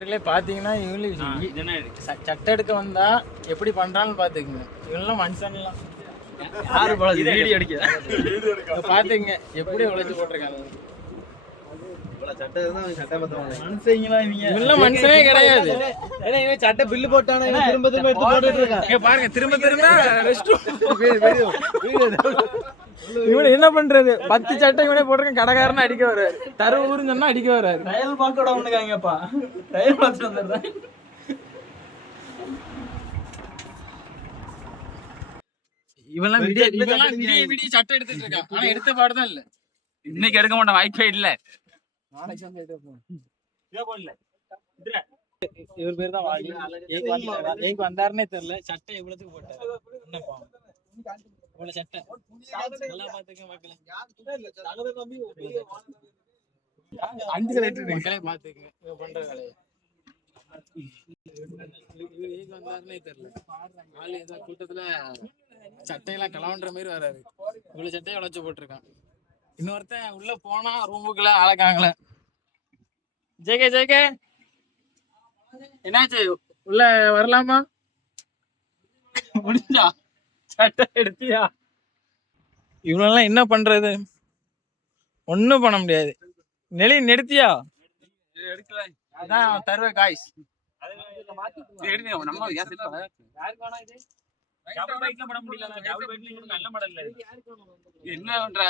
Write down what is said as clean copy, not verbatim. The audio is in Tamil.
பாத்தீங்கன்னா இவங்களுக்கு சட்டை எடுக்க வந்தா எப்படி பண்றான்னு பாத்துக்குங்க. இவங்கெல்லாம் மனுஷன்லாம் யாரு வீடியோ அடிக்க பாத்துங்க எப்படி உழைச்சு போட்டிருக்காங்க. மனுஷனே கிடையாது. சட்டை பில்லு போட்டானே திரும்ப திரும்ப எடுத்து போட்டுட்டு இருக்கான். பாருங்க திரும்ப திரும்ப இவனை என்ன பண்றது? 10 சட்டை இவனே போட்டிருக்கேன். கடைக்காரனா அடிக்க வர்றாரு. ஊருன்னு சொன்னா அடிக்க வர்றாரு. ரயில் பார்க்க விடாமனுக்காங்கப்பா. ரயில் பார்த்துட்டு வந்துடுறேன். இவெல்லாம் விடிய சட்டை எடுத்துட்டு இருக்கான். ஆனா எடுத்த பாடுதான் இல்ல. இன்னைக்கு எடுக்க மாட்டேன், வாய்ப்பே இல்ல. இவர் பேர் தான் வாடி. ஏக்கு வந்தாருன்னே தெரியல. சட்டை எவ்வளவுக்கு போட்டாரு. என்னப்பா இவ்வளவு சட்டை நல்லா பாத்துக்க மக்களே. 5 லிட்டர் மக்களே பாத்துக்கங்க. இவங்க பண்ற வேலையை இவர் ஏக்கு வந்தாருன்னே தெரியல. ஆளு ஏதோ கூட்டத்துல சட்டையெல்லாம் கலவன்ற மாதிரி வராது. இவ்வளவு சட்டையை உழைச்சு போட்டிருக்கான். இன்னொருத்தன் உள்ள போனா ரூமுக்குள்ள அழகாங்கள. ஜேகே என்னாச்சு? உள்ள வரலாமா? முடிஞ்சா சட்டை எடுத்தியா? இவனெல்லாம் என்ன பண்றது? ஒன்னும் பண்ண முடியாது. நெடுத்தியா? அதான் தருவ காய்ஸ். என்ன பண்ற?